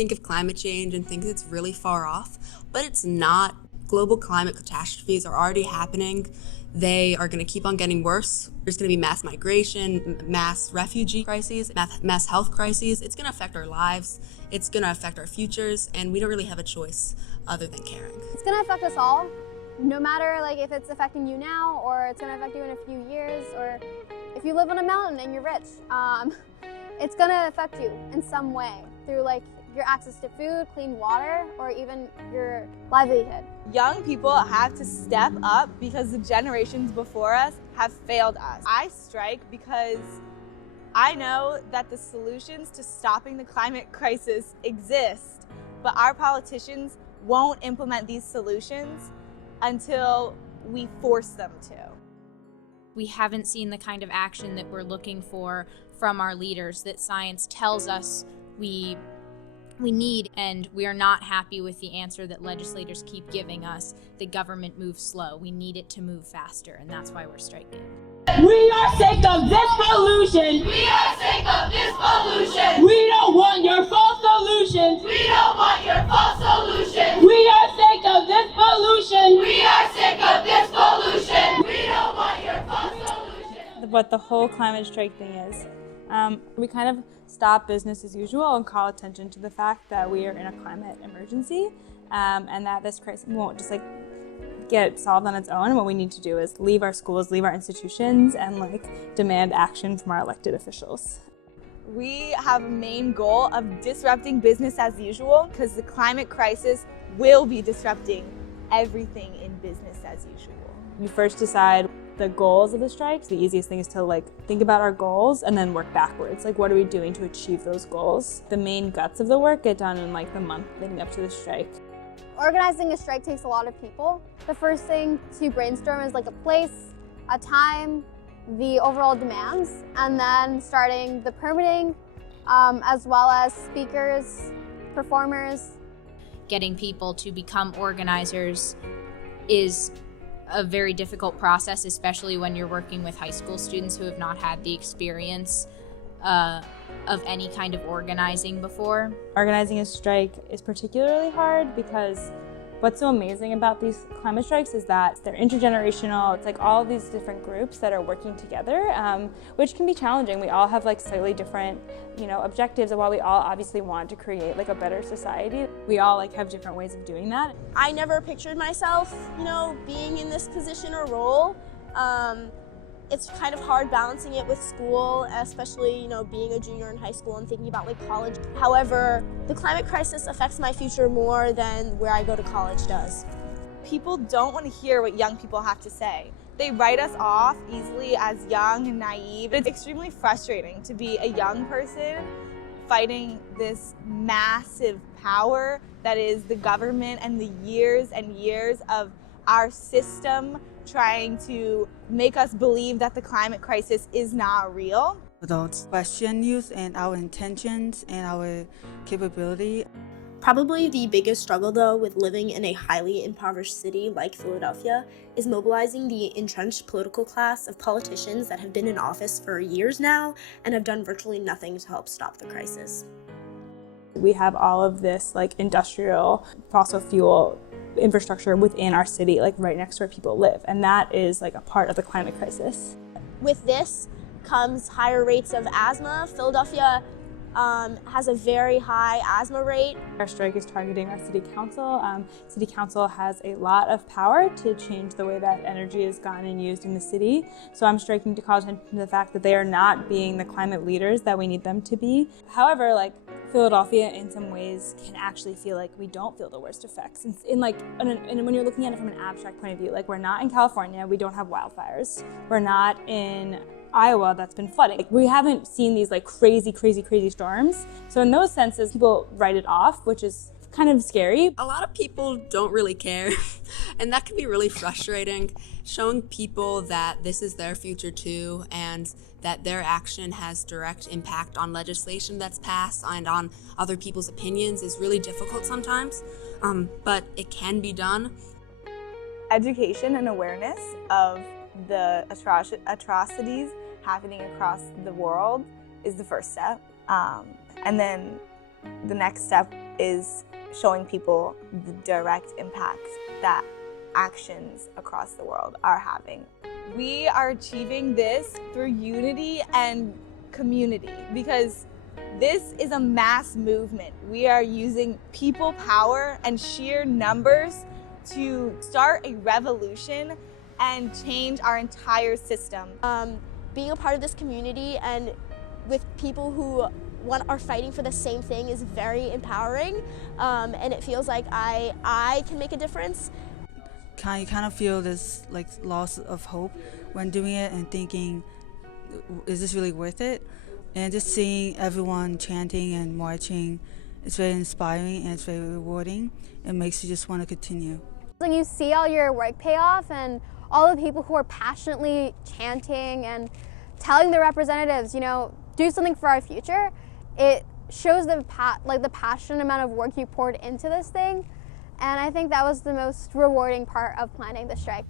think of climate change and think it's really far off, but it's not. Global climate catastrophes are already happening. They are going to keep on getting worse. There's going to be mass migration, mass refugee crises, mass health crises. It's going to affect our lives. It's going to affect our futures, and we don't really have a choice other than caring. It's going to affect us all, no matter if it's affecting you now or it's going to affect you in a few years, or if you live on a mountain and you're rich. It's going to affect you in some way through your access to food, clean water, or even your livelihood. Young people have to step up because the generations before us have failed us. I strike because I know that the solutions to stopping the climate crisis exist, but our politicians won't implement these solutions until we force them to. We haven't seen the kind of action that we're looking for from our leaders that science tells us we need, and we are not happy with the answer that legislators keep giving us. The government moves slow. We need it to move faster, and that's why we're striking. We are sick of this pollution. We are sick of this pollution. We don't want your false solutions. We don't want your false solutions. We are sick of this pollution. We are sick of this pollution. We don't want your false solutions. What the whole climate strike thing is, we kind of stop business as usual and call attention to the fact that we are in a climate emergency, and that this crisis won't just get solved on its own. And what we need to do is leave our schools, leave our institutions, and demand action from our elected officials. We have a main goal of disrupting business as usual because the climate crisis will be disrupting everything in business as usual. You first decide the goals of the strikes. The easiest thing is to think about our goals and then work backwards. What are we doing to achieve those goals? The main guts of the work get done in the month leading up to the strike. Organizing a strike takes a lot of people. The first thing to brainstorm is a place, a time, the overall demands, and then starting the permitting, as well as speakers, performers. Getting people to become organizers is a very difficult process, especially when you're working with high school students who have not had the experience of any kind of organizing before. Organizing a strike is particularly hard because what's so amazing about these climate strikes is that they're intergenerational. It's all of these different groups that are working together, which can be challenging. We all have slightly different, objectives, and while we all obviously want to create a better society, we all have different ways of doing that. I never pictured myself, being in this position or role. It's kind of hard balancing it with school, especially, being a junior in high school and thinking about college. However, the climate crisis affects my future more than where I go to college does. People don't want to hear what young people have to say. They write us off easily as young and naive. It's extremely frustrating to be a young person fighting this massive power that is the government and the years and years of our system trying to make us believe that the climate crisis is not real. Adults question youth and our intentions and our capability. Probably the biggest struggle, though, with living in a highly impoverished city like Philadelphia is mobilizing the entrenched political class of politicians that have been in office for years now and have done virtually nothing to help stop the crisis. We have all of this industrial fossil fuel infrastructure within our city, right next to where people live, and that is a part of the climate crisis. With this comes higher rates of asthma. Philadelphia has a very high asthma rate. Our strike is targeting our city council. City council has a lot of power to change the way that energy is gotten and used in the city. So I'm striking to call attention to the fact that they are not being the climate leaders that we need them to be. However, Philadelphia in some ways can actually feel we don't feel the worst effects. And when you're looking at it from an abstract point of view, we're not in California, we don't have wildfires. We're not in Iowa that's been flooding. We haven't seen these crazy storms. So in those senses, people write it off, which is kind of scary. A lot of people don't really care, and that can be really frustrating. Showing people that this is their future too, and that their action has direct impact on legislation that's passed and on other people's opinions is really difficult sometimes, but it can be done. Education and awareness of the atrocities happening across the world is the first step. And then the next step is showing people the direct impact that actions across the world are having. We are achieving this through unity and community because this is a mass movement. We are using people power and sheer numbers to start a revolution and change our entire system. Being a part of this community and with people who are fighting for the same thing is very empowering, and it feels like I can make a difference. You kind of feel this like loss of hope when doing it and thinking, is this really worth it? And just seeing everyone chanting and marching, it's very inspiring and it's very rewarding. It makes you just want to continue. When you see all your work pay off and all the people who are passionately chanting and telling the representatives, do something for our future, it shows the passionate amount of work you poured into this thing. And I think that was the most rewarding part of planning the strike.